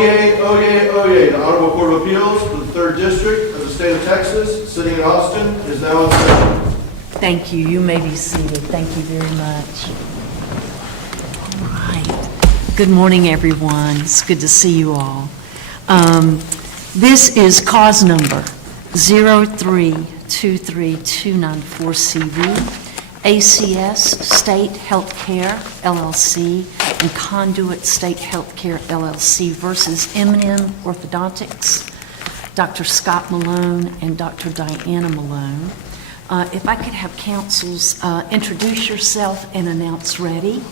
Oyez, oyez, oyez. The Honorable Court of Appeals for the 3rd District of the State of Texas, sitting in Austin, is now in session. Thank you. You may be seated. Thank you very much. All right. Good morning, everyone. It's good to see you all. This is cause number 0323294CV. ACS State Healthcare LLC and Conduit State Healthcare LLC versus M&M Orthodontics, Dr. Scott Malone and Dr. Diana Malone. If I could have counsels introduce yourself and announce ready.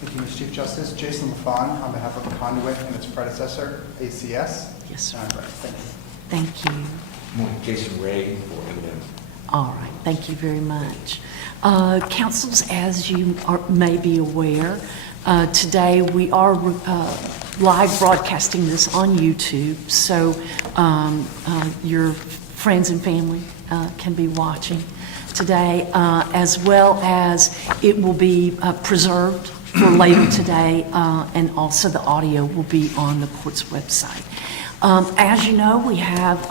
Thank you, Mr. Chief Justice. Jason LaFawn on behalf of Conduit and its predecessor, ACS. Yes, sir. Thank you. Thank you. Morning, Jason Ray for M&M. All right, thank you very much. Councils, as you may be aware, today we are live broadcasting this on YouTube, so your friends and family can be watching today, as well as it will be preserved for later today, and also the audio will be on the court's website. As you know, we have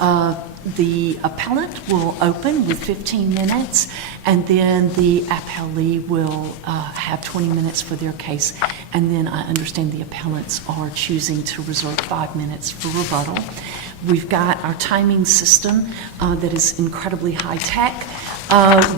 the appellant will open with 15 minutes, and then the appellee will have 20 minutes for their case, and then I understand the appellants are choosing to reserve 5 minutes for rebuttal. We've got our timing system that is incredibly high-tech,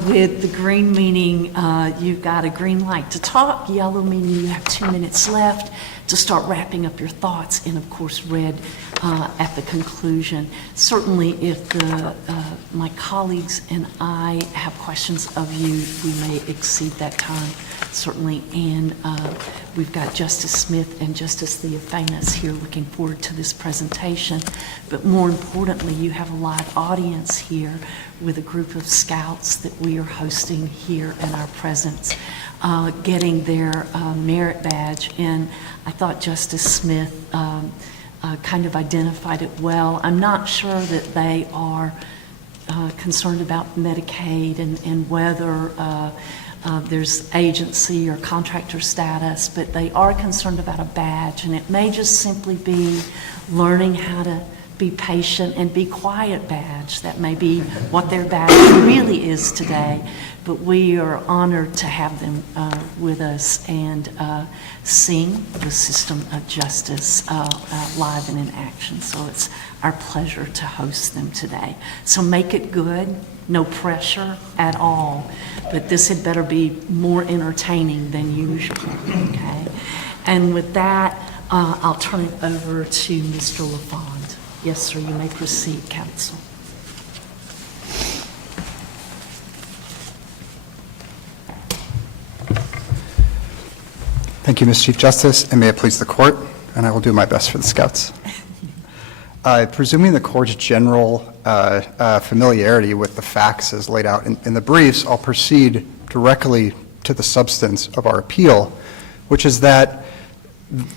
with the green meaning you've got a green light to talk, yellow meaning you have 2 minutes left to start wrapping up your thoughts, and of course red at the conclusion. Certainly if my colleagues and I have questions of you, we may exceed that time, certainly, and we've got Justice Smith and Justice Theophanis here looking forward to this presentation, but more importantly, you have a live audience here with a group of scouts that we are hosting here in our presence, getting their merit badge, and I thought Justice Smith kind of identified it well. I'm not sure that they are concerned about Medicaid and whether there's agency or contractor status, but they are concerned about a badge, and it may just simply be learning how to be patient and be quiet badge. That may be what their badge really is today, but we are honored to have them with us and seeing the system of justice live and in action. So it's our pleasure to host them today. So make it good, no pressure at all, but this had better be more entertaining than usual, okay? And with that, I'll turn it over to Mr. LaFond. Yes, sir, you may proceed, counsel. Thank you, Mr. Chief Justice, and may it please the court, and I will do my best for the scouts. Presuming the court's general familiarity with the facts as laid out in the briefs, I'll proceed directly to the substance of our appeal, which is that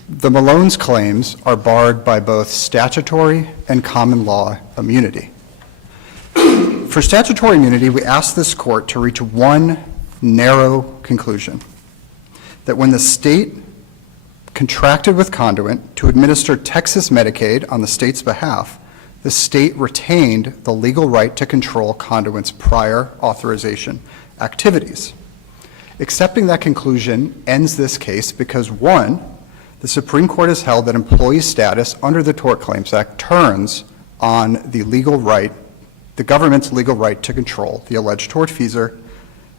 the Malone's claims are barred by both statutory and common law immunity. For statutory immunity, we ask this court to reach one narrow conclusion, that when the state contracted with Conduit to administer Texas Medicaid on the state's behalf, the state retained the legal right to control Conduit's prior authorization activities. Accepting that conclusion ends this case because, one, the Supreme Court has held that employee status under the Tort Claims Act turns on the legal right, the government's legal right to control the alleged tortfeasor,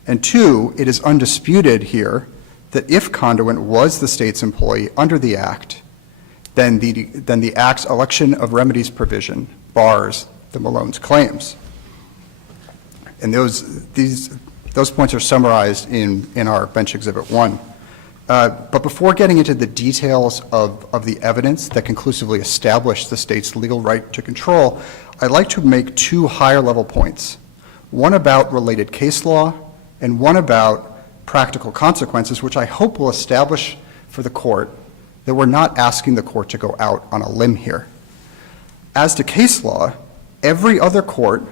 and two, it is undisputed here that if Conduit was the state's employee under the Act, then the Act's election of remedies provision bars the Malone's claims. And those points are summarized in our Bench Exhibit 1. But before getting into the details of the evidence that conclusively established the state's legal right to control, I'd like to make two higher-level points, one about related case law and one about practical consequences, which I hope will establish for the court that we're not asking the court to go out on a limb here. As to case law, every other court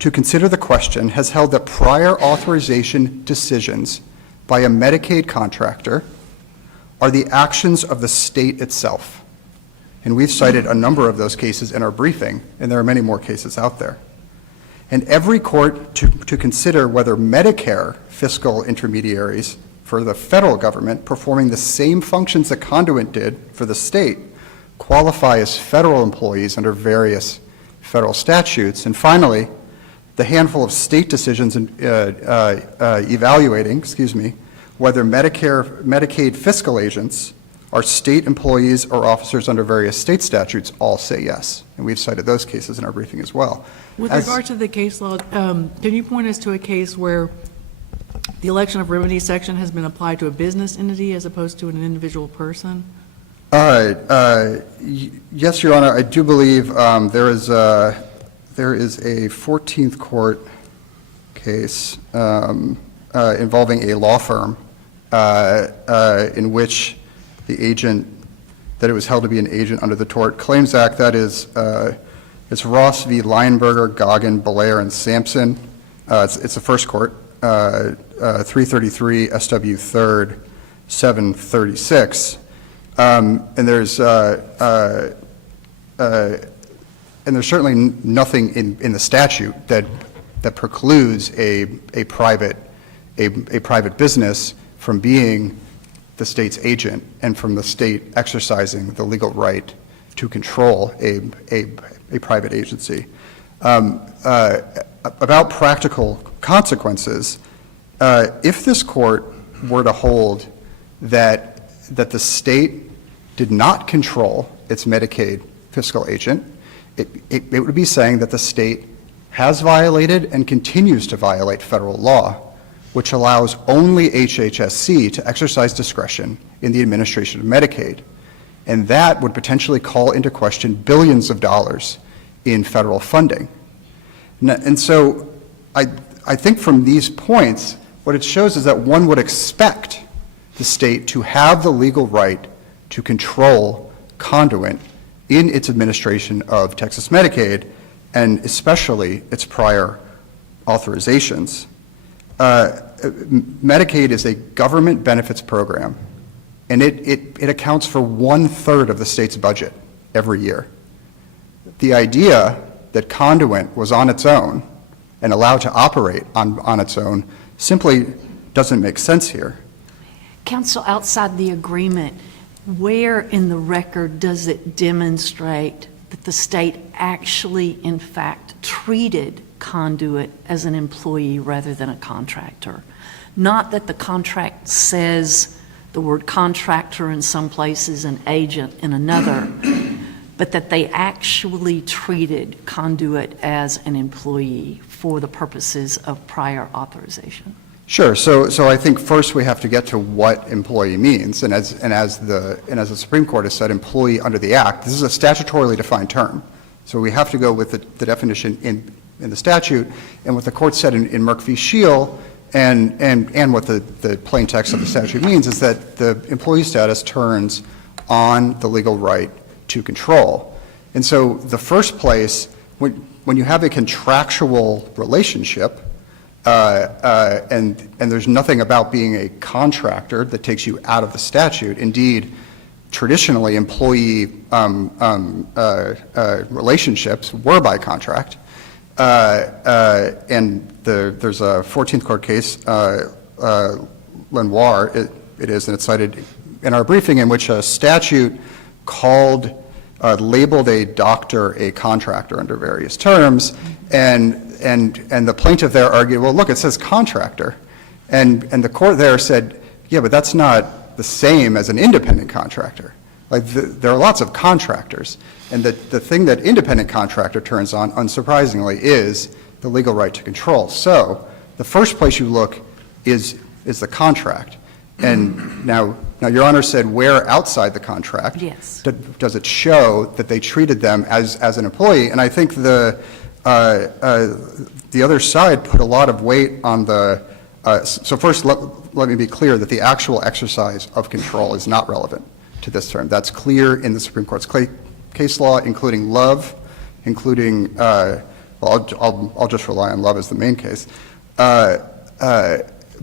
to consider the question has held that prior authorization decisions by a Medicaid contractor are the actions of the state itself. And we've cited a number of those cases in our briefing, and there are many more cases out there. And every court to consider whether Medicare fiscal intermediaries for the federal government performing the same functions that Conduent did for the state qualify as federal employees under various federal statutes. And finally, the handful of state decisions evaluating, whether Medicaid fiscal agents are state employees or officers under various state statutes all say yes. And we've cited those cases in our briefing as well. With regard to the case law, can you point us to a case where the election of remedies section has been applied to a business entity as opposed to an individual person? Yes, Your Honor, I do believe there is a 14th court case involving a law firm in which the agent, that it was held to be an agent under the Tort Claims Act. That is, it's Ross v. Leinberger, Goggin, Belair, and Sampson. It's the first court, 333 SW 3rd, 736. And there's certainly nothing in the statute that precludes a private business from being the state's agent and from the state exercising the legal right to control a private agency. About practical consequences, if this court were to hold that the state did not control its Medicaid fiscal agent, it would be saying that the state has violated and continues to violate federal law, which allows only HHSC to exercise discretion in the administration of Medicaid. And that would potentially call into question billions of dollars in federal funding. And so I think from these points, what it shows is that one would expect the state to have the legal right to control Conduent in its administration of Texas Medicaid, and especially its prior authorizations. Medicaid is a government benefits program, and it accounts for 1/3 of the state's budget every year. The idea that Conduent was on its own and allowed to operate on its own simply doesn't make sense here. Counsel, outside the agreement, where in the record does it demonstrate that the state actually, in fact, treated Conduent as an employee rather than a contractor? Not that the contract says the word contractor in some places and agent in another, but that they actually treated Conduent as an employee for the purposes of prior authorization. Sure. So I think first we have to get to what employee means, and as the Supreme Court has said, employee under the Act. This is a statutorily defined term, so we have to go with the definition in the statute, and what the court said in Merck v. Scheel, and what the plain text of the statute means is that the employee status turns on the legal right to control. And so the first place, when you have a contractual relationship, and there's nothing about being a contractor that takes you out of the statute. Indeed, traditionally, employee relationships were by contract. And there's a 14th court case, Lenoir, it is, and it's cited in our briefing, in which a statute labeled a doctor a contractor under various terms, and the plaintiff there argued, well, look, it says contractor. And the court there said, yeah, but that's not the same as an independent contractor. Like, there are lots of contractors. And the thing that independent contractor turns on, unsurprisingly, is the legal right to control. So the first place you look is the contract. And now Your Honor said where outside the contract Yes. does it show that they treated them as an employee. And I think the other side put a lot of weight on the so first let me be clear that the actual exercise of control is not relevant to this term. That's clear in the Supreme Court's case law, including Love, including well, I'll just rely on Love as the main case.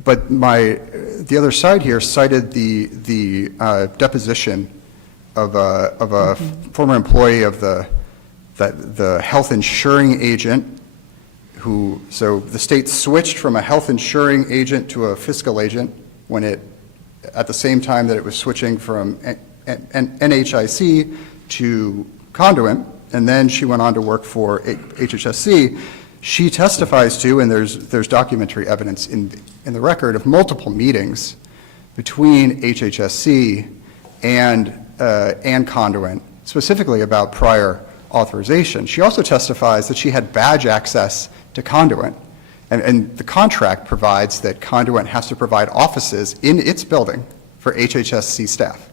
the other side here cited the deposition of a former employee of the health insuring agent so the state switched from a health insuring agent to a fiscal agent at the same time that it was switching from NHIC to Conduent, and then she went on to work for HHSC. She testifies to, and there's documentary evidence in the record of multiple meetings between HHSC and Conduent, specifically about prior authorization. She also testifies that she had badge access to Conduent, and the contract provides that Conduent has to provide offices in its building for HHSC staff.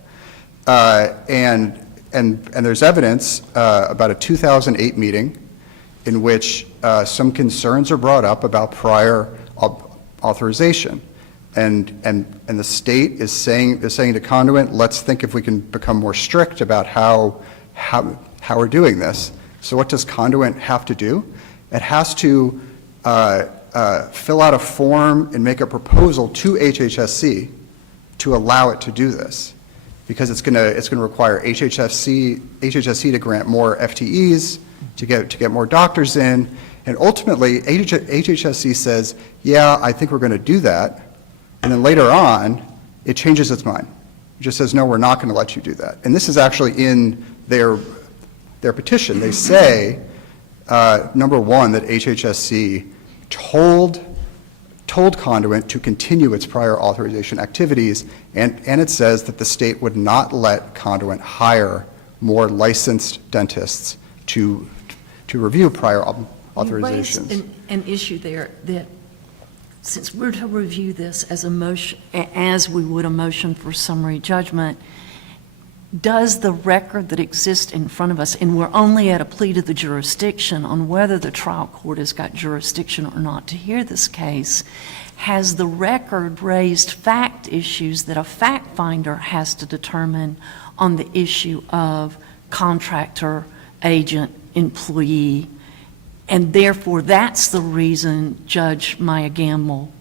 And there's evidence about a 2008 meeting in which some concerns are brought up about prior authorization. And the state is saying to Conduent, let's think if we can become more strict about how we're doing this. So what does Conduent have to do? It has to fill out a form and make a proposal to HHSC to allow it to do this, because it's going to require HHSC to grant more FTEs, to get more doctors in, and ultimately HHSC says, yeah, I think we're going to do that, and then later on it changes its mind. It just says, no, we're not going to let you do that. And this is actually in their petition. They say, number one, that HHSC told Conduent to continue its prior authorization activities, and it says that the state would not let Conduent hire more licensed dentists to review prior authorizations. You raised an issue there that, since we're to review this as a motion, as we would a motion for summary judgment, does the record that exists in front of us, and we're only at a plea to the jurisdiction on whether the trial court has got jurisdiction or not to hear this case, has the record raised fact issues that a fact finder has to determine on the issue of contractor, agent, employee, and therefore that's the reason Judge Maya Gamble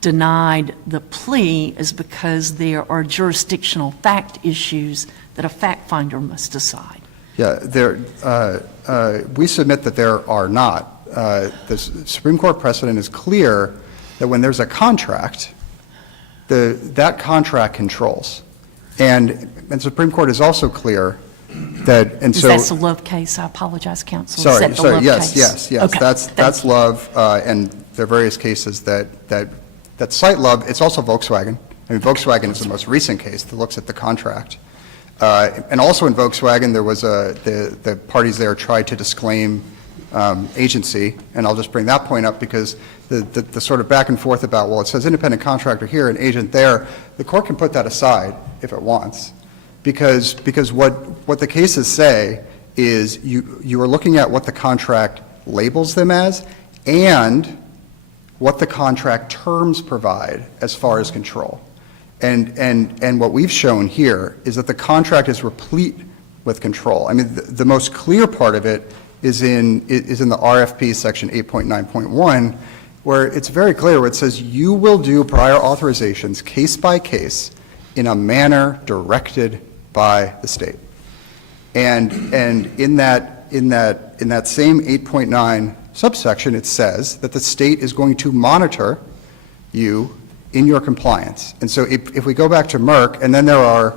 denied the plea, is because there are jurisdictional fact issues that a fact finder must decide. Yeah, we submit that there are not. The Supreme Court precedent is clear that when there's a contract, that contract controls. And the Supreme Court is also clear that, and so. Is that the Love case? I apologize, counsel. Sorry, Is that the Love yes, case? yes. Okay, That's Love, and there are various cases that cite Love. It's also Volkswagen. I mean, Volkswagen is the most recent case that looks at the contract. And also in Volkswagen, there was the parties there tried to disclaim agency, and I'll just bring that point up because the sort of back and forth about, well, it says independent contractor here and agent there, the court can put that aside if it wants, because what the cases say is you are looking at what the contract labels them as and what the contract terms provide as far as control. And what we've shown here is that the contract is replete with control. I mean, the most clear part of it is in the RFP section 8.9.1, where it's very clear where it says you will do prior authorizations case by case in a manner directed by the state. And in that same 8.9 subsection, it says that the state is going to monitor you in your compliance. And so if we go back to Merck, and then there are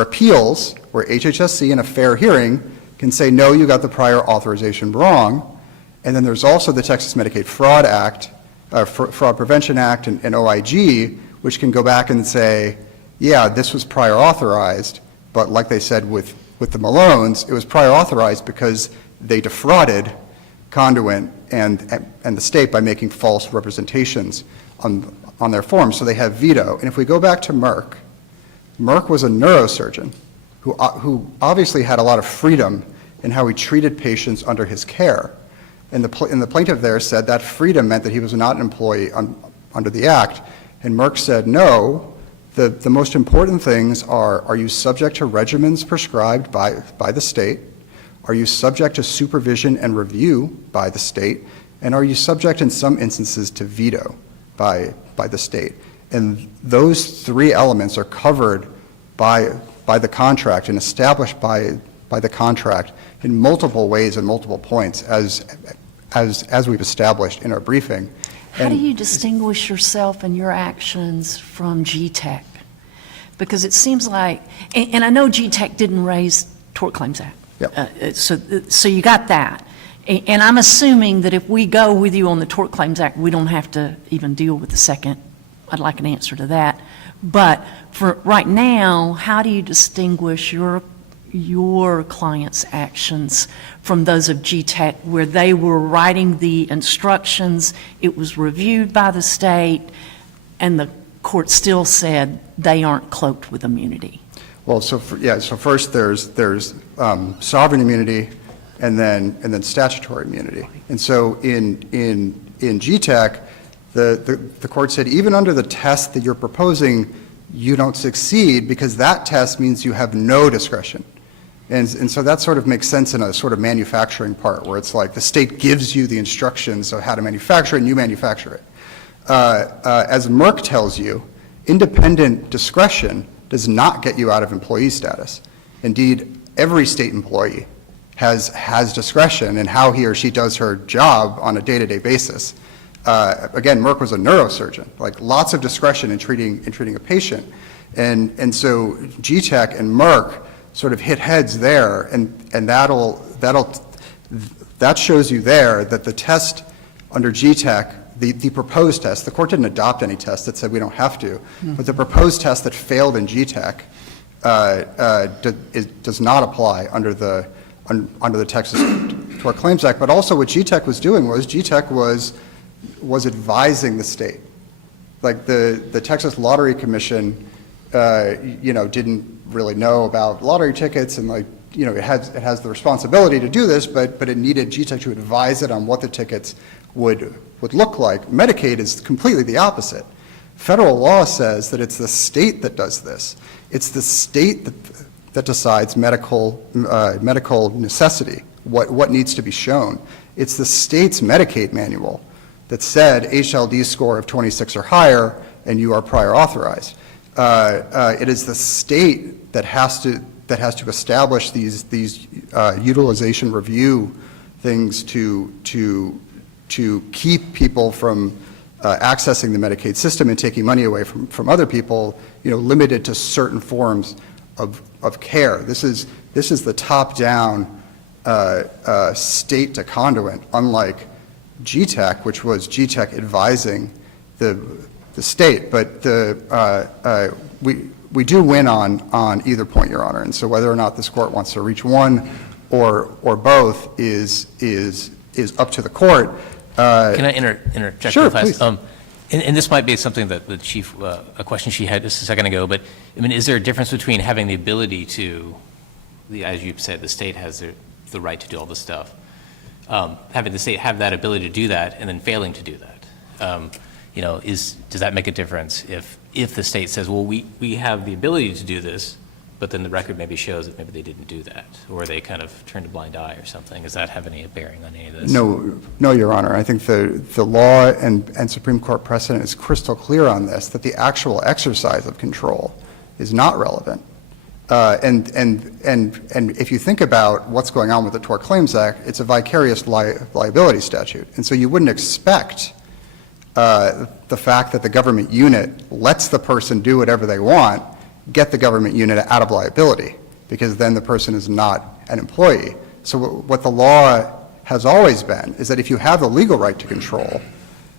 appeals where HHSC in a fair hearing can say, no, you got the prior authorization wrong. And then there's also the Texas Medicaid Fraud Act, Fraud Prevention Act, and OIG, which can go back and say, yeah, this was prior authorized, but like they said with the Malones, it was prior authorized because they defrauded Conduent and the state by making false representations on their forms, so they have veto. And if we go back to Merck, Merck was a neurosurgeon who obviously had a lot of freedom in how he treated patients under his care. And the plaintiff there said that freedom meant that he was not an employee under the act. And Merck said, no, the most important things are you subject to regimens prescribed by the state? Are you subject to supervision and review by the state? And are you subject in some instances to veto by the state. And those three elements are covered by the contract and established by the contract in multiple ways and multiple points, as we've established in our briefing. How do you distinguish yourself and your actions from GTEC? Because it seems like, and I know GTEC didn't raise Tort Claims Act. Yep. So you got that. And I'm assuming that if we go with you on the Tort Claims Act, we don't have to even deal with the second. I'd like an answer to that. But for right now, how do you distinguish your client's actions from those of GTEC, where they were writing the instructions, it was reviewed by the state, and the court still said they aren't cloaked with immunity? Well, so first there's sovereign immunity and then statutory immunity. And so in GTEC, the court said even under the test that you're proposing, you don't succeed because that test means you have no discretion. And so that sort of makes sense in a sort of manufacturing part where it's like the state gives you the instructions of how to manufacture it and you manufacture it. As Merck tells you, independent discretion does not get you out of employee status. Indeed, every state employee has discretion in how he or she does her job on a day-to-day basis. Again, Merck was a neurosurgeon, like lots of discretion in treating a patient. And so GTEC and Merck sort of hit heads there, and that shows you there that the test under GTEC, the proposed test, the court didn't adopt any test that said we don't have to, but the proposed test that failed in GTEC does not apply under the Texas Tort Claims Act. But also what GTEC was doing was GTEC was advising the state. Like the Texas Lottery Commission, didn't really know about lottery tickets, and it has the responsibility to do this, but it needed GTEC to advise it on what the tickets would look like. Medicaid is completely the opposite. Federal law says that it's the state that does this. It's the state that decides medical necessity, what needs to be shown. It's the state's Medicaid manual that said HLD score of 26 or higher and you are prior authorized. It is the state that has to establish these utilization review things to keep people from accessing the Medicaid system and taking money away from other people, limited to certain forms of care. This is the top-down state to conduit, unlike GTEC, which was GTEC advising the state. But we do win on either point, Your Honor. And so whether or not this court wants to reach one or both is up to the court. Can I interject? Sure, real fast? please. And this might be something that the Chief, a question she had just a second ago, but I mean, is there a difference between having the ability to, as you said, the state has the right to do all this stuff, having the state have that ability to do that and then failing to do that? Does that make a difference if the state says, well, we have the ability to do this, but then the record maybe shows that maybe they didn't do that, or they kind of turned a blind eye or something? Does that have any bearing on any of this? No, Your Honor. I think the law and Supreme Court precedent is crystal clear on this, that the actual exercise of control is not relevant. And if you think about what's going on with the Tort Claims Act, it's a vicarious liability statute. And so you wouldn't expect the fact that the government unit lets the person do whatever they want get the government unit out of liability, because then the person is not an employee. So what the law has always been is that if you have the legal right to control,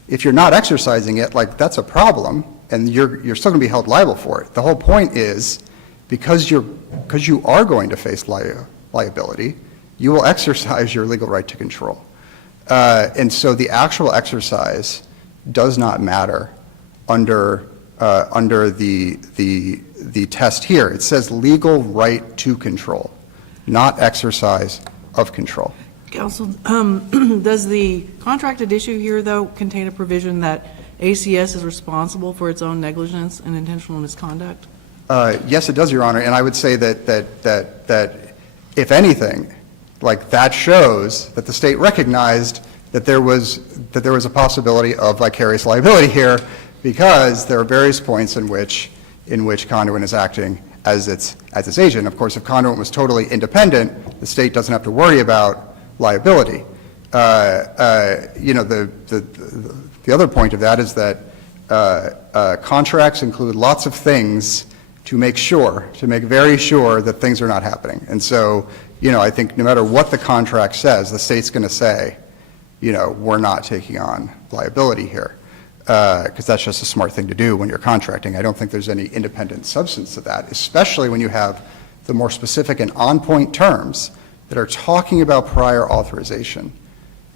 if you're not exercising it, that's a problem, and you're still going to be held liable for it. The whole point is, because you are going to face liability, you will exercise your legal right to control. And so the actual exercise does not matter under the test here. It says legal right to control, not exercise of control. Counsel, does the contracted issue here, though, contain a provision that ACS is responsible for its own negligence and intentional misconduct? Yes, it does, Your Honor, and I would say that if anything, that shows that the state recognized that there was a possibility of vicarious liability here, because there are various points in which Conduent is acting as its agent. Of course, if Conduent was totally independent, the state doesn't have to worry about liability. You know, the other point of that is that contracts include lots of things to make very sure that things are not happening. And so, you know, I think no matter what the contract says, the state's going to say, you know, we're not taking on liability here, because that's just a smart thing to do when you're contracting. I don't think there's any independent substance to that, especially when you have the more specific and on-point terms that are talking about prior authorization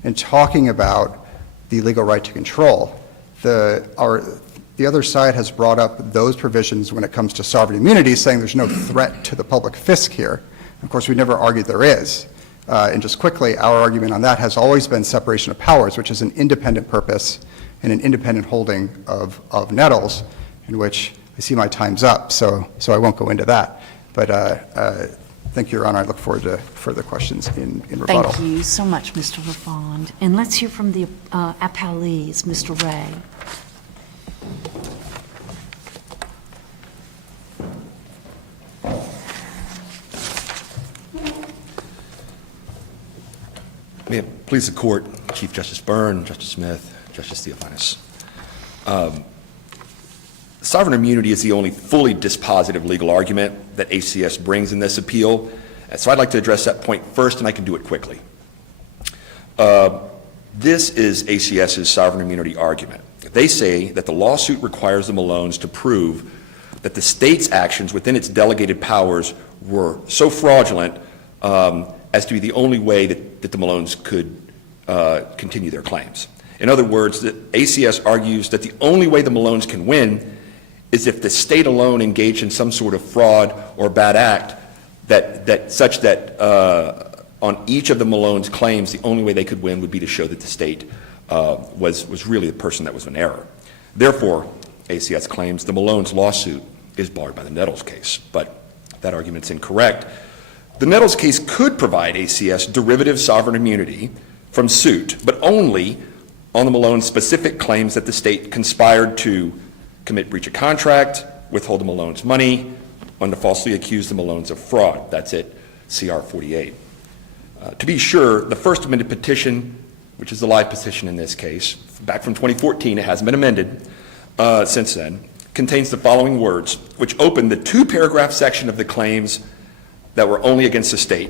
and talking about the legal right to control. The other side has brought up those provisions when it comes to sovereign immunity, saying there's no threat to the public fisc here. Of course, we never argued there is. And just quickly, our argument on that has always been separation of powers, which is an independent purpose and an independent holding of Nettles, in which I see my time's up, so I won't go into that. But thank you, Your Honor. I look forward to further questions in rebuttal. Thank you so much, Mr. LaFond. And let's hear from the appellees, Mr. Ray. May it please the Court, Chief Justice Byrne, Justice Smith, Justice Theophanis. Sovereign immunity is the only fully dispositive legal argument that ACS brings in this appeal. So I'd like to address that point first, and I can do it quickly. This is ACS's sovereign immunity argument. They say that the lawsuit requires the Malones to prove that the state's actions within its delegated powers were so fraudulent as to be the only way that the Malones could continue their claims. In other words, that ACS argues that the only way the Malones can win is if the state alone engaged in some sort of fraud or bad act such that on each of the Malones' claims, the only way they could win would be to show that the state was really the person that was in error. Therefore, ACS claims the Malones' lawsuit is barred by the Nettles case, but that argument's incorrect. The Nettles case could provide ACS derivative sovereign immunity from suit, but only on the Malones' specific claims that the state conspired to commit breach of contract, withhold the Malones' money, and to falsely accuse the Malones of fraud. That's at CR 48. To be sure, the First Amendment petition, which is the live petition in this case, back from 2014, it hasn't been amended since then, contains the following words, which open the two-paragraph section of the claims that were only against the state.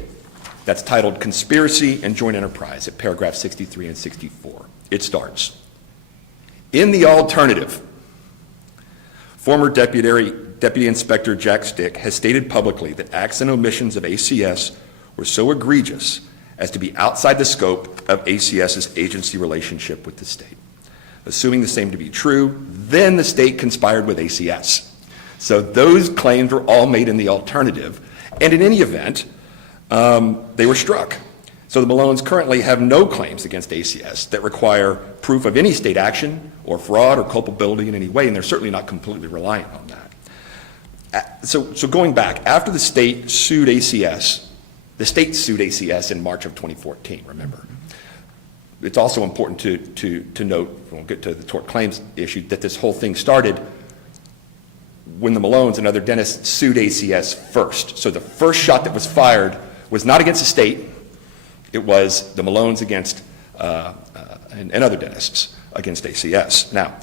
That's titled Conspiracy and Joint Enterprise at paragraph 63 and 64. It starts, in the alternative, former Deputy Inspector Jack Stick has stated publicly that acts and omissions of ACS were so egregious as to be outside the scope of ACS's agency relationship with the state. Assuming the same to be true, then the state conspired with ACS. So those claims were all made in the alternative, and in any event, they were struck. So the Malones currently have no claims against ACS that require proof of any state action or fraud or culpability in any way, and they're certainly not completely reliant on that. So going back, after the state sued ACS, in March of 2014, remember. It's also important to note, we'll get to the tort claims issue, that this whole thing started when the Malones and other dentists sued ACS first. So the first shot that was fired was not against the state, it was the Malones against, and other dentists against ACS. Now,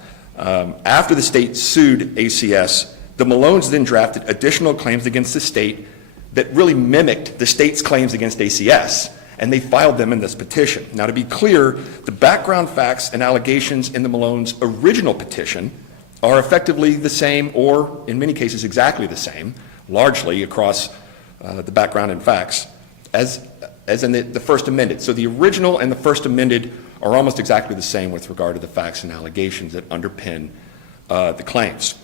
after the state sued ACS, the Malones then drafted additional claims against the state that really mimicked the state's claims against ACS, and they filed them in this petition. Now, to be clear, the background facts and allegations in the Malones' original petition are effectively the same, or in many cases exactly the same, largely across the background and facts, as in the first amended. So the original and the first amended are almost exactly the same with regard to the facts and allegations that underpin the claims.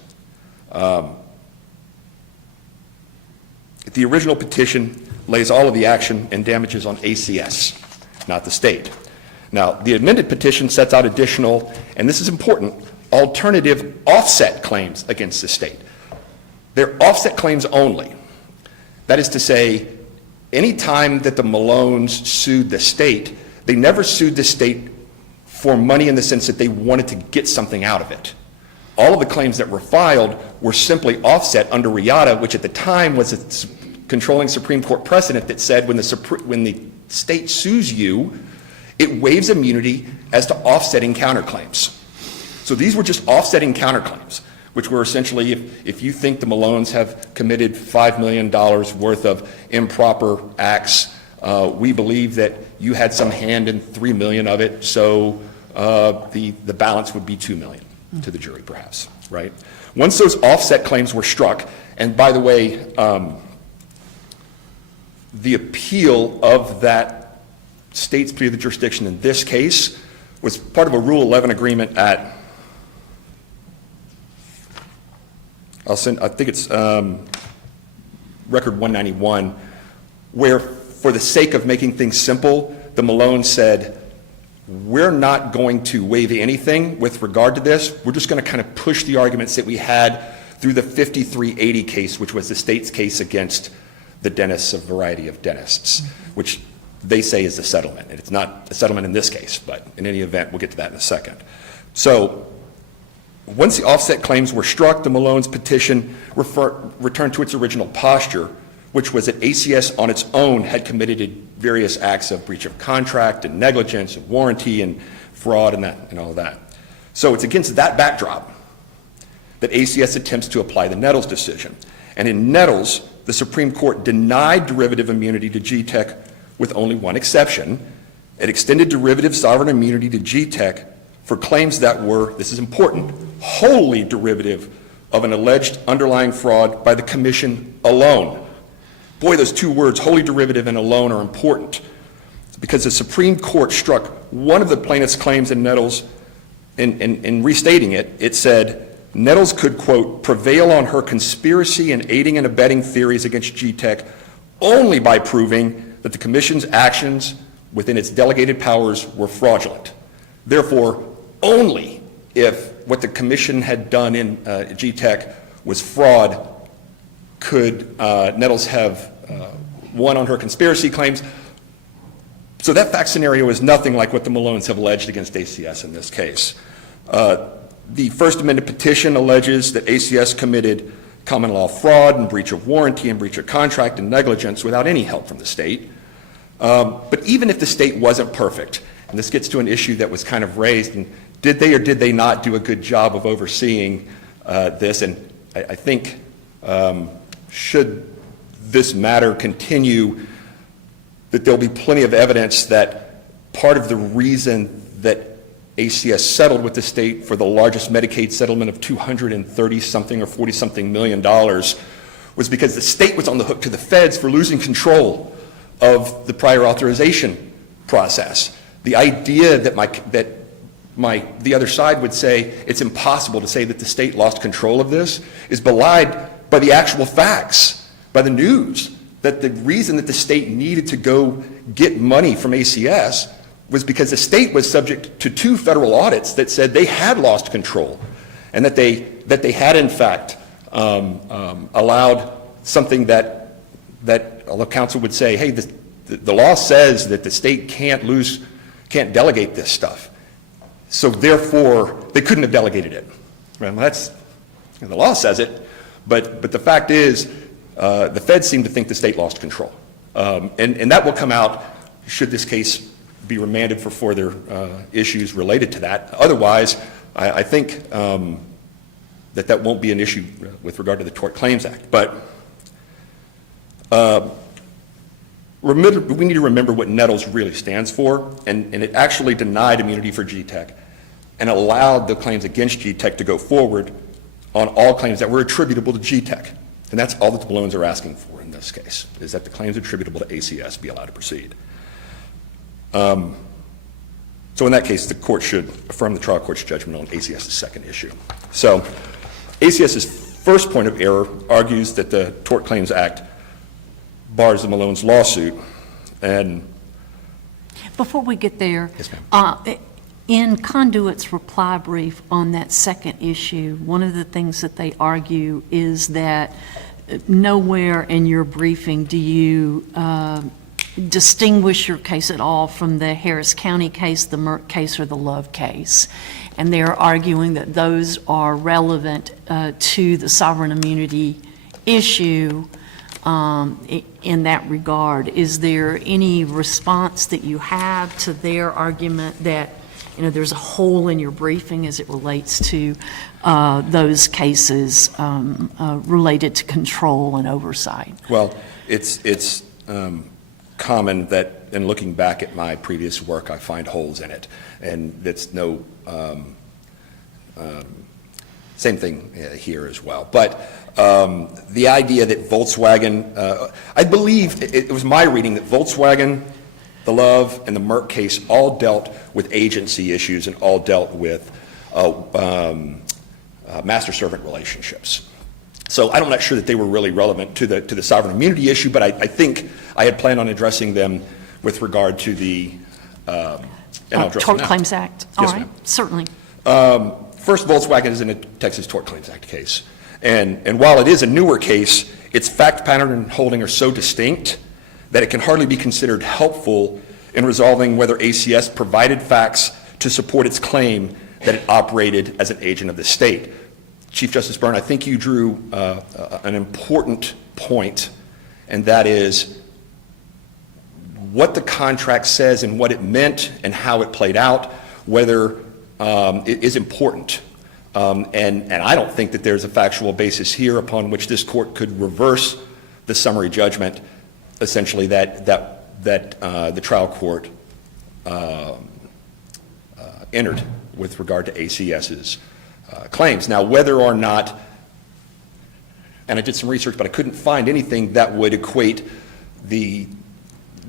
The original petition lays all of the action and damages on ACS, not the state. Now, the amended petition sets out additional, and this is important, alternative offset claims against the state. They're offset claims only. That is to say, any time that the Malones sued the state, they never sued the state for money in the sense that they wanted to get something out of it. All of the claims that were filed were simply offset under RIATA, which at the time was a controlling Supreme Court precedent that said when the state sues you, it waives immunity as to offsetting counterclaims. So these were just offsetting counterclaims, which were essentially if you think the Malones have committed $5 million worth of improper acts, we believe that you had some hand in $3 million of it, so the balance would be $2 million to the jury, perhaps, right? Once those offset claims were struck, and by the way, the appeal of that state's plea of the jurisdiction in this case was part of a Rule 11 agreement at, I think it's Record 191, where for the sake of making things simple, the Malones said, we're not going to waive anything with regard to this. We're just going to kind of push the arguments that we had through the 5380 case, which was the state's case against the dentists, a variety of dentists, which they say is a settlement. And it's not a settlement in this case, but in any event, we'll get to that in a second. So once the offset claims were struck, the Malones petition returned to its original posture, which was that ACS on its own had committed various acts of breach of contract and negligence and warranty and fraud and all of that. So it's against that backdrop that ACS attempts to apply the Nettles decision. And in Nettles, the Supreme Court denied derivative immunity to G-Tech with only one exception. It extended derivative sovereign immunity to G-Tech for claims that were, this is important, wholly derivative of an alleged underlying fraud by the Commission alone. Boy, those two words, wholly derivative and alone, are important because the Supreme Court struck one of the plaintiff's claims in Nettles. In restating it, it said, Nettles could, quote, prevail on her conspiracy and aiding and abetting theories against G-Tech only by proving that the Commission's actions within its delegated powers were fraudulent. Therefore, only if what the Commission had done in G-Tech was fraud could Nettles have won on her conspiracy claims. So that fact scenario is nothing like what the Malones have alleged against ACS in this case. The First Amendment petition alleges that ACS committed common law fraud and breach of warranty and breach of contract and negligence without any help from the state. But even if the state wasn't perfect, and this gets to an issue that was kind of raised, and did they or did they not do a good job of overseeing this? And I think should this matter continue, that there'll be plenty of evidence that part of the reason that ACS settled with the state for the largest Medicaid settlement of $230-something or $40-something million was because the state was on the hook to the feds for losing control of the prior authorization process. The idea that the other side would say it's impossible to say that the state lost control of this is belied by the actual facts, by the news, that the reason that the state needed to go get money from ACS was because the state was subject to 2 federal audits that said they had lost control and that they had in fact allowed something that although counsel would say, hey, the law says that the state can't delegate this stuff. So therefore, they couldn't have delegated it. Well, the law says it, but the fact is, the feds seem to think the state lost control. And that will come out should this case be remanded for further issues related to that. Otherwise, I think that won't be an issue with regard to the Tort Claims Act. But we need to remember what Nettles really stands for, and it actually denied immunity for G-Tech and allowed the claims against G-Tech to go forward on all claims that were attributable to G-Tech. And that's all that the Malones are asking for in this case, is that the claims attributable to ACS be allowed to proceed. So in that case, the court should affirm the trial court's judgment on ACS's second issue. So ACS's first point of error argues that the Tort Claims Act bars the Malones' lawsuit. And Before we get there, Yes, ma'am. In Conduit's reply brief on that second issue, one of the things that they argue is that nowhere in your briefing do you distinguish your case at all from the Harris County case, the Merck case, or the Love case. And they're arguing that those are relevant to the sovereign immunity issue in that regard. Is there any response that you have to their argument that, you know, there's a hole in your briefing as it relates to those cases related to control and oversight? Well, it's common that, in looking back at my previous work, I find holes in it. And that's no, same thing here as well. But the idea that Volkswagen, I believe, it was my reading that Volkswagen, the Love, and the Merck case all dealt with agency issues and all dealt with master-servant relationships. So I'm not sure that they were really relevant to the sovereign immunity issue, but I think I had planned on addressing them with regard to the, and I'll address them Tort now. Claims Act? Yes, All right, ma'am. certainly. First, Volkswagen is in a Texas Tort Claims Act case. And while it is a newer case, its fact pattern and holding are so distinct that it can hardly be considered helpful in resolving whether ACS provided facts to support its claim that it operated as an agent of the state. Chief Justice Byrne, I think you drew an important point, and that is what the contract says and what it meant and how it played out, whether it is important. And I don't think that there's a factual basis here upon which this court could reverse the summary judgment, essentially that the trial court entered with regard to ACS's claims. Now, whether or not, and I did some research, but I couldn't find anything that would equate the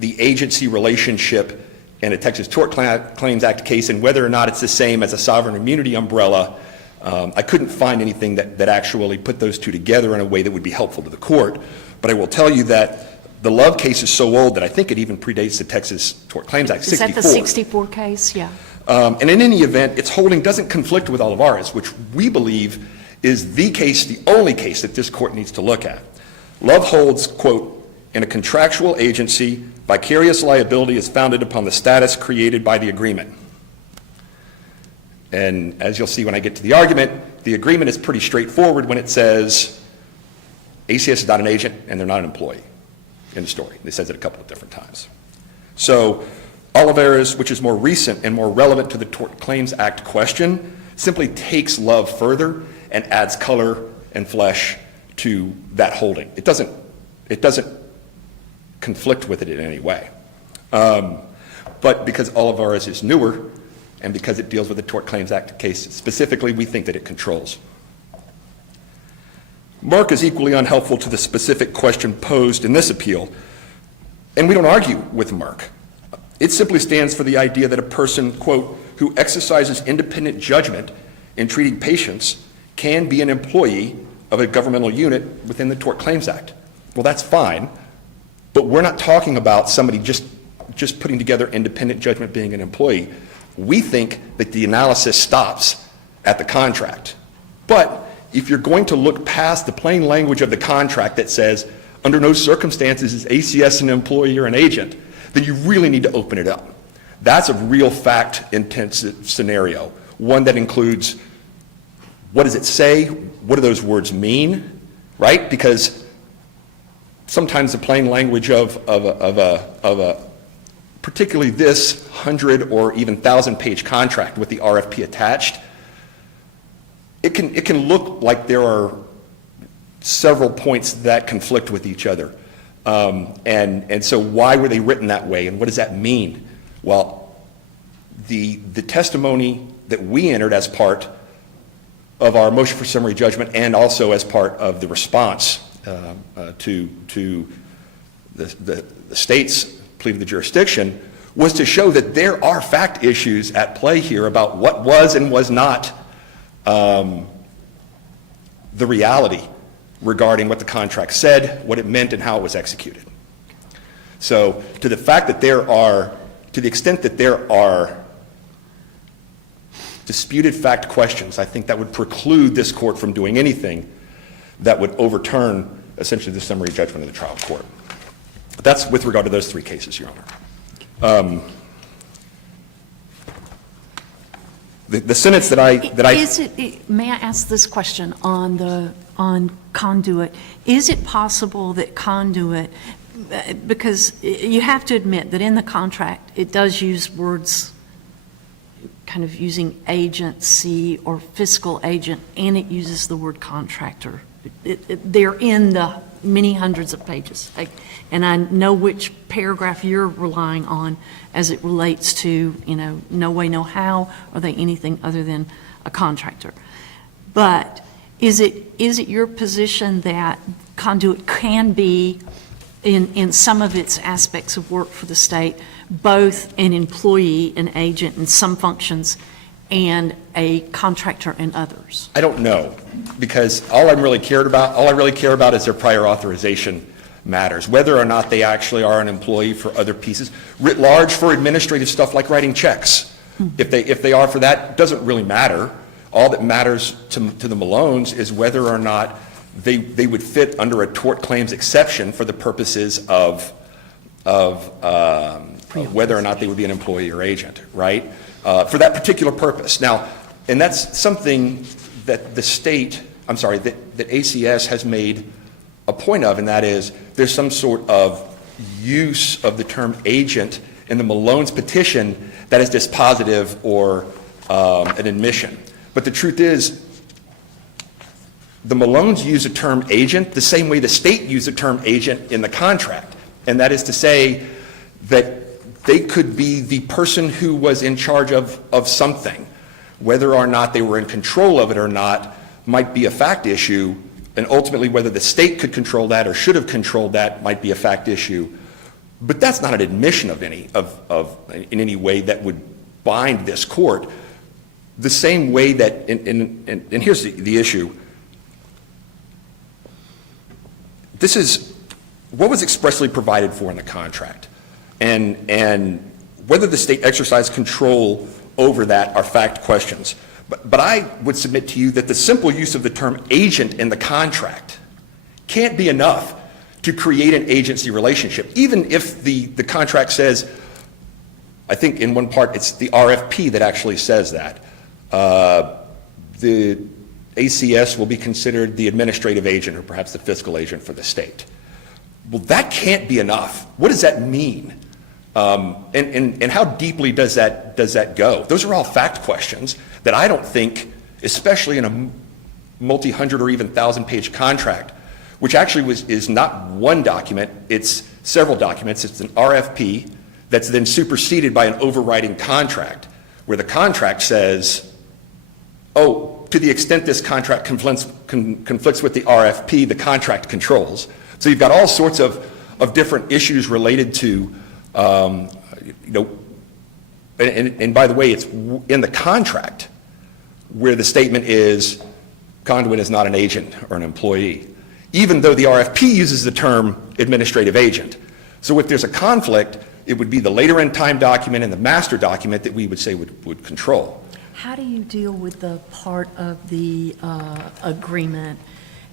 agency relationship in a Texas Tort Claims Act case and whether or not it's the same as a sovereign immunity umbrella. I couldn't find anything that actually put those two together in a way that would be helpful to the court. But I will tell you that the Love case is so old that I think it even predates the Texas Tort Claims Act, 64. Is that the 64 case? Yeah. And in any event, its holding doesn't conflict with Olivares, which we believe is the case, the only case that this court needs to look at. Love holds, quote, in a contractual agency, vicarious liability is founded upon the status created by the agreement. And as you'll see when I get to the argument, the agreement is pretty straightforward when it says ACS is not an agent and they're not an employee in the story. It says it a couple of different times. So Olivares, which is more recent and more relevant to the Tort Claims Act question, simply takes Love further and adds color and flesh to that holding. It doesn't conflict with it in any way. But because Olivares is newer and because it deals with the Tort Claims Act case specifically, we think that it controls. Merck is equally unhelpful to the specific question posed in this appeal, and we don't argue with Merck. It simply stands for the idea that a person, quote, who exercises independent judgment in treating patients can be an employee of a governmental unit within the Tort Claims Act. Well, that's fine, but we're not talking about somebody just putting together independent judgment being an employee. We think that the analysis stops at the contract. But if you're going to look past the plain language of the contract that says, under no circumstances is ACS an employee or an agent, then you really need to open it up. That's a real fact-intensive scenario, one that includes what does it say, what do those words mean, right? Because sometimes the plain language of a particularly this 100 or even 1,000-page contract with the RFP attached, it can look like there are several points that conflict with each other. And so why were they written that way, and what does that mean? Well, the testimony that we entered as part of our motion for summary judgment and also as part of the response to the state's plea of the jurisdiction was to show that there are fact issues at play here about what was and was not the reality regarding what the contract said, what it meant, and how it was executed. So to the extent that there are disputed fact questions, I think that would preclude this court from doing anything that would overturn essentially the summary judgment of the trial court. But that's with regard to those three cases, Your Honor. The sentence that I Is it, may I ask this question on conduit? Is it possible that conduit, because you have to admit that in the contract, it does use words kind of using agency or fiscal agent, and it uses the word contractor. They're in the many hundreds of pages. And I know which paragraph you're relying on as it relates to, no way, no how, are they anything other than a contractor? But is it your position that conduit can be, in some of its aspects of work for the state, both an employee, an agent in some functions, and a contractor in others? I don't know, because all I really care about is their prior authorization matters, whether or not they actually are an employee for other pieces. Writ large, for administrative stuff like writing checks, if they are for that, doesn't really matter. All that matters to the Malones is whether or not they would fit under a tort claims exception for the purposes of whether or not they would be an employee or agent, right? For that particular purpose. Now, and that's something that that ACS has made a point of, and that is there's some sort of use of the term agent in the Malones petition that is dispositive or an admission. But the truth is, the Malones use the term agent the same way the state used the term agent in the contract. And that is to say that they could be the person who was in charge of something. Whether or not they were in control of it or not might be a fact issue, and ultimately whether the state could control that or should have controlled that might be a fact issue. But that's not an admission of in any way that would bind this court. The same way that, and here's the issue. This is what was expressly provided for in the contract, and whether the state exercised control over that are fact questions. But I would submit to you that the simple use of the term agent in the contract can't be enough to create an agency relationship, even if the contract says, I think in one part it's the RFP that actually says that. The ACS will be considered the administrative agent or perhaps the fiscal agent for the state. Well, that can't be enough. What does that mean? And how deeply does that go? Those are all fact questions that I don't think, especially in a multi-hundred or even 1,000-page contract, which actually is not one document, it's several documents. It's an RFP that's then superseded by an overriding contract, where the contract says, oh, to the extent this contract conflicts with the RFP, the contract controls. So you've got all sorts of different issues related to, and by the way, it's in the contract where the statement is conduit is not an agent or an employee, even though the RFP uses the term administrative agent. So if there's a conflict, it would be the later in time document and the master document that we would say would control. How do you deal with the part of the agreement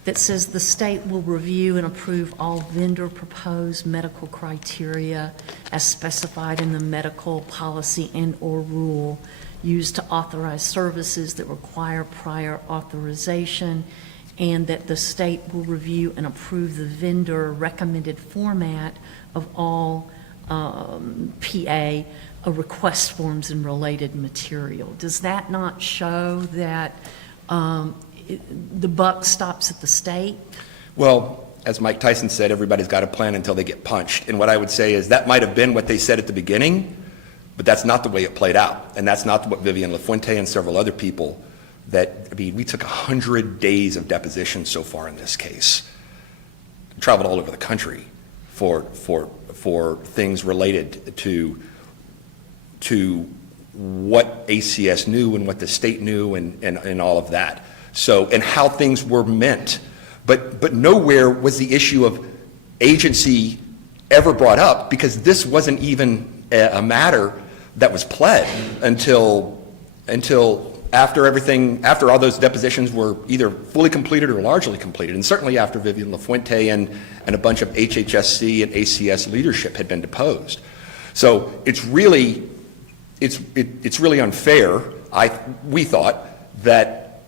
that says the state will review and approve all vendor-proposed medical criteria as specified in the medical policy and/or rule used to authorize services that require prior authorization, and that the state will review and approve the vendor recommended format of all PA request forms and related material? Does that not show that the buck stops at the state? Well, as Mike Tyson said, everybody's got a plan until they get punched. And what I would say is that might have been what they said at the beginning, but that's not the way it played out. And that's not what Vivian LaFuente and several other people we took 100 days of depositions so far in this case. Traveled all over the country for things related to what ACS knew and what the state knew and all of that. So, and how things were meant. But nowhere was the issue of agency ever brought up, because this wasn't even a matter that was pled until after all those depositions were either fully completed or largely completed, and certainly after Vivian LaFuente and a bunch of HHSC and ACS leadership had been deposed. So it's really unfair, we thought, that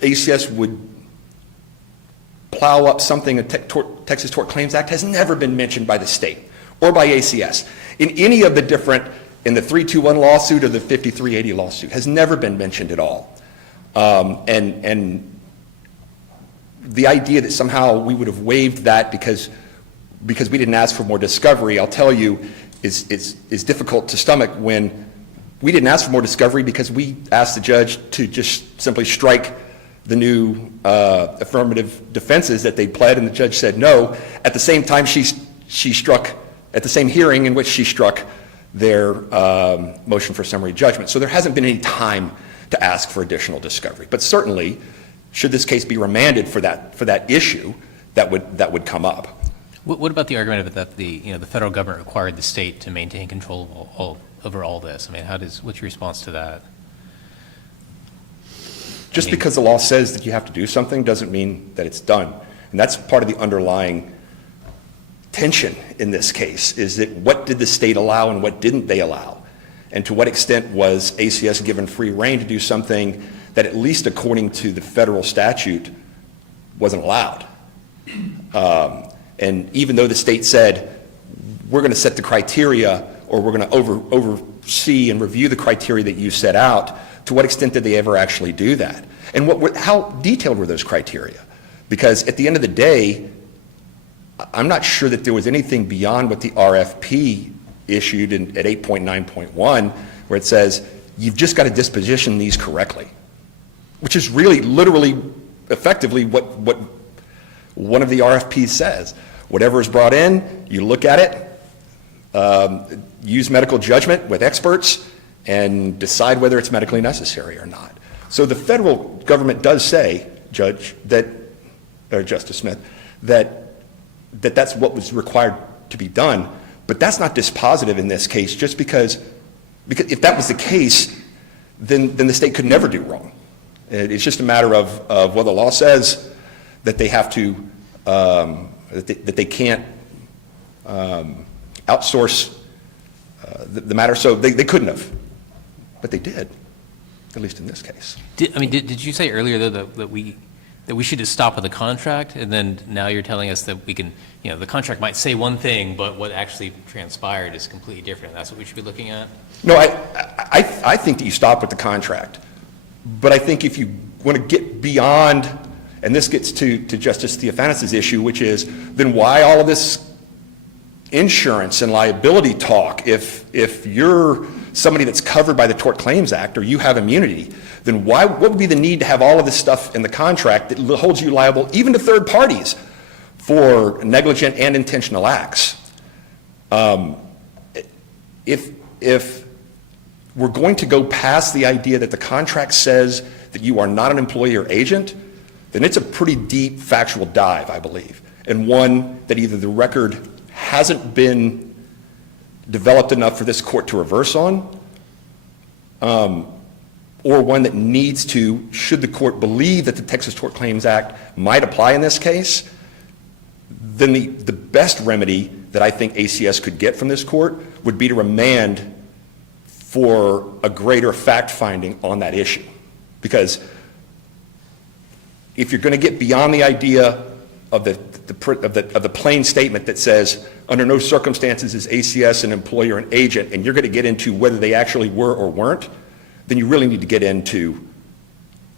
ACS would plow up something Texas Tort Claims Act has never been mentioned by the state or by ACS. In any of the different, in the 321 lawsuit or the 5380 lawsuit, has never been mentioned at all. And the idea that somehow we would have waived that because we didn't ask for more discovery, I'll tell you, is difficult to stomach when we didn't ask for more discovery because we asked the judge to just simply strike the new affirmative defenses that they pled, and the judge said no. At the same time, she struck, at the same hearing in which she struck their motion for summary judgment. So there hasn't been any time to ask for additional discovery. But certainly, should this case be remanded for that issue, that would come up. What about the argument that the federal government required the state to maintain control over all this? I mean, what's your response to that? Just because the law says that you have to do something doesn't mean that it's done. And that's part of the underlying tension in this case, is that what did the state allow and what didn't they allow? And to what extent was ACS given free rein to do something that, at least according to the federal statute, wasn't allowed? And even though the state said, we're going to set the criteria, or we're going to oversee and review the criteria that you set out, to what extent did they ever actually do that? And how detailed were those criteria? Because at the end of the day, I'm not sure that there was anything beyond what the RFP issued at 8.9.1, where it says, you've just got to disposition these correctly, which is really literally effectively what one of the RFPs says. Whatever is brought in, you look at it, use medical judgment with experts, and decide whether it's medically necessary or not. So the federal government does say, Justice Smith, that's what was required to be done, but that's not dispositive in this case, just because if that was the case, then the state could never do wrong. It's just a matter of what the law says, that they have to, that they can't outsource the matter, so they couldn't have. But they did, at least in this case. Did you say earlier, though, that we should just stop with the contract, and then now you're telling us that we can, the contract might say one thing, but what actually transpired is completely different. That's what we should be looking at? No, I think that you stop with the contract. But I think if you want to get beyond, and this gets to Justice Theophanis' issue, which is, then why all of this insurance and liability talk? If you're somebody that's covered by the Tort Claims Act, or you have immunity, then what would be the need to have all of this stuff in the contract that holds you liable, even to third parties, for negligent and intentional acts? If we're going to go past the idea that the contract says that you are not an employee or agent, then it's a pretty deep factual dive, I believe, and one that either the record hasn't been developed enough for this court to reverse on, or one that needs to, should the court believe that the Texas Tort Claims Act might apply in this case, then the best remedy that I think ACS could get from this court would be to remand for a greater fact-finding on that issue. Because if you're going to get beyond the idea of the plain statement that says, under no circumstances is ACS an employer and agent, and you're going to get into whether they actually were or weren't, then you really need to get into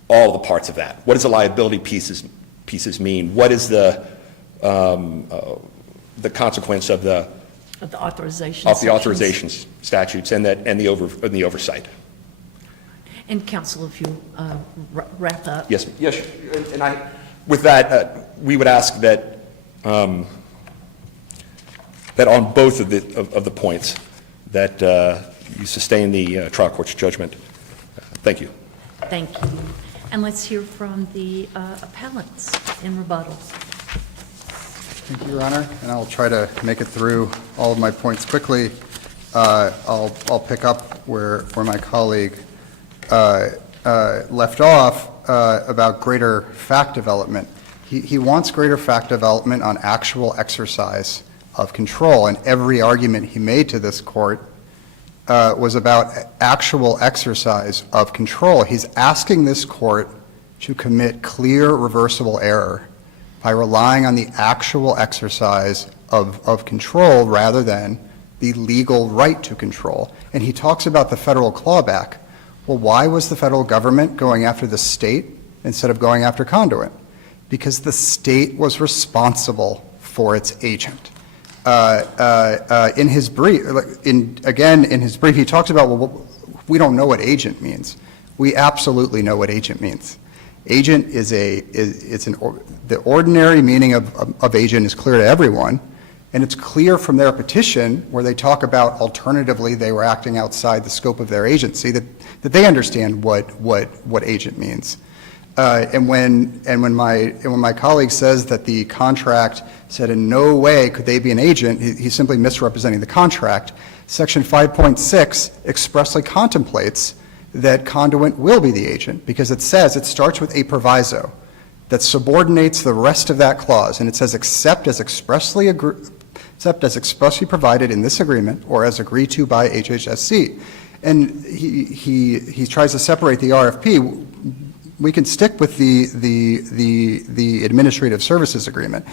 all the parts of that. What does the liability pieces mean? What is the consequence of the authorization statutes and the oversight? And counsel, if you wrap up. Yes. And with that, we would ask that that on both of the points that you sustain the trial court's judgment. Thank you. Thank you. And let's hear from the appellants in rebuttal. Thank you, Your Honor, and I'll try to make it through all of my points quickly. I'll pick up where my colleague left off about greater fact development. He wants greater fact development on actual exercise of control, and every argument he made to this court was about actual exercise of control. He's asking this court to commit clear reversible error by relying on the actual exercise of control rather than the legal right to control. And he talks about the federal clawback. Well, why was the federal government going after the state instead of going after Conduent? Because the state was responsible for its agent. In his brief, in his brief, he talks about, well, we don't know what agent means. We absolutely know what agent means. Agent is the ordinary meaning of agent is clear to everyone, and it's clear from their petition where they talk about alternatively they were acting outside the scope of their agency that they understand what agent means. And when my colleague says that the contract said in no way could they be an agent, he's simply misrepresenting the contract. Section 5.6 expressly contemplates that Conduent will be the agent because it says it starts with a proviso that subordinates the rest of that clause, and it says except as expressly provided in this agreement or as agreed to by HHSC. And he tries to separate the RFP. We can stick with the administrative services agreement.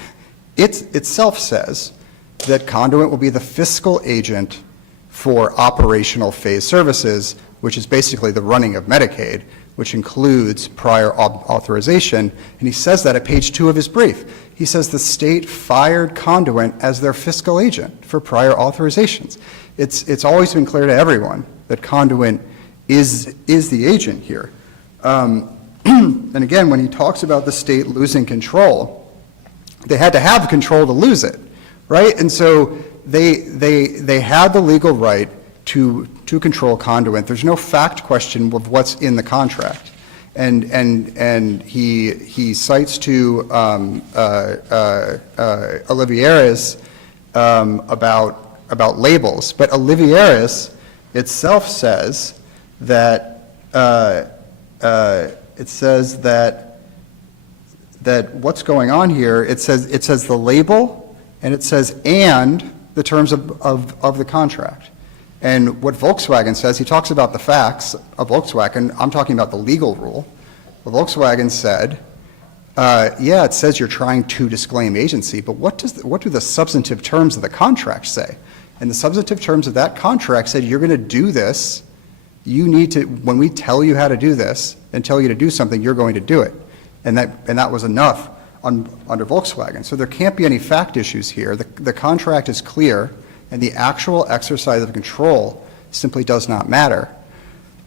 It itself says that Conduent will be the fiscal agent for operational phase services, which is basically the running of Medicaid, which includes prior authorization. And he says that at page 2 of his brief. He says the state fired Conduent as their fiscal agent for prior authorizations. It's always been clear to everyone that Conduent is the agent here. And again, when he talks about the state losing control, they had to have control to lose it, right? And so they had the legal right to control Conduent. There's no fact question of what's in the contract. And he cites to Olivieres about labels, but Olivieres itself says that that what's going on here, it says the label and it says and the terms of the contract. And what Volkswagen says, he talks about the facts of Volkswagen. I'm talking about the legal rule. Volkswagen said, yeah, it says you're trying to disclaim agency, but what do the substantive terms of the contract say? And the substantive terms of that contract said you're going to do this. You need to, when we tell you how to do this and tell you to do something, you're going to do it. And that was enough under Volkswagen. So there can't be any fact issues here. The contract is clear, and the actual exercise of control simply does not matter.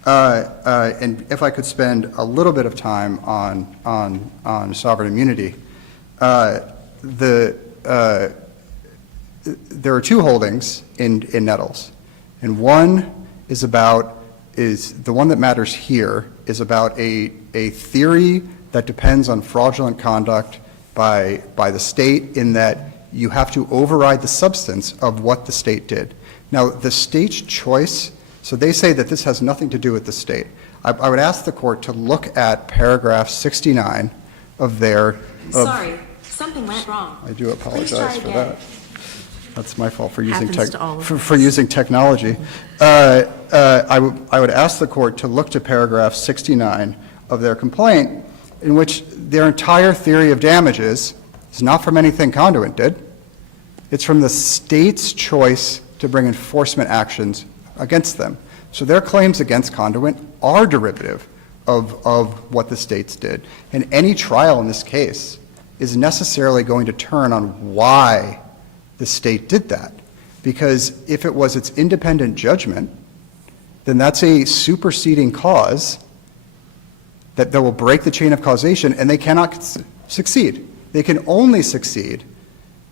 And if I could spend a little bit of time on sovereign immunity, there are two holdings in Nettles, and one is the one that matters here is about a theory that depends on fraudulent conduct by the state in that you have to override the substance of what the state did. Now, the state's choice, so they say that this has nothing to do with the state. I would ask the court to look at paragraph 69 of their... Sorry, something went wrong. I do apologize Please try for again. that. That's my fault for using, Happens to all of us. for using technology. I would ask the court to look to paragraph 69 of their complaint, in which their entire theory of damages is not from anything Conduent did. It's from the state's choice to bring enforcement actions against them. So their claims against Conduent are derivative of what the states did. And any trial in this case is necessarily going to turn on why the state did that. Because if it was its independent judgment, then that's a superseding cause that will break the chain of causation, and they cannot succeed. They can only succeed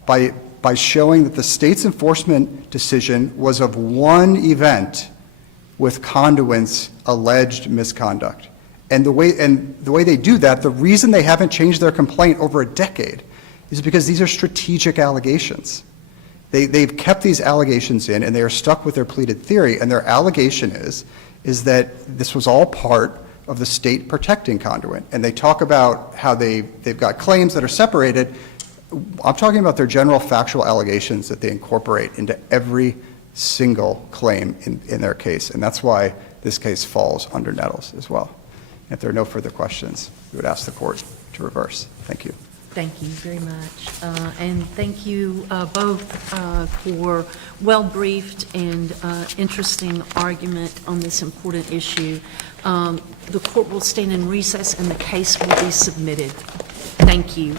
by showing that the state's enforcement decision was of one event with Conduent's alleged misconduct. And the way they do that, the reason they haven't changed their complaint over a decade is because these are strategic allegations. They've kept these allegations in, and they are stuck with their pleaded theory, and their allegation is is that this was all part of the state protecting conduit. And they talk about how they've got claims that are separated. I'm talking about their general factual allegations that they incorporate into every single claim in their case. And that's why this case falls under Nettles as well. If there are no further questions, we would ask the court to reverse. Thank you. Thank you very much. And thank you both for well-briefed and interesting argument on this important issue. The court will stand in recess and the case will be submitted. Thank you.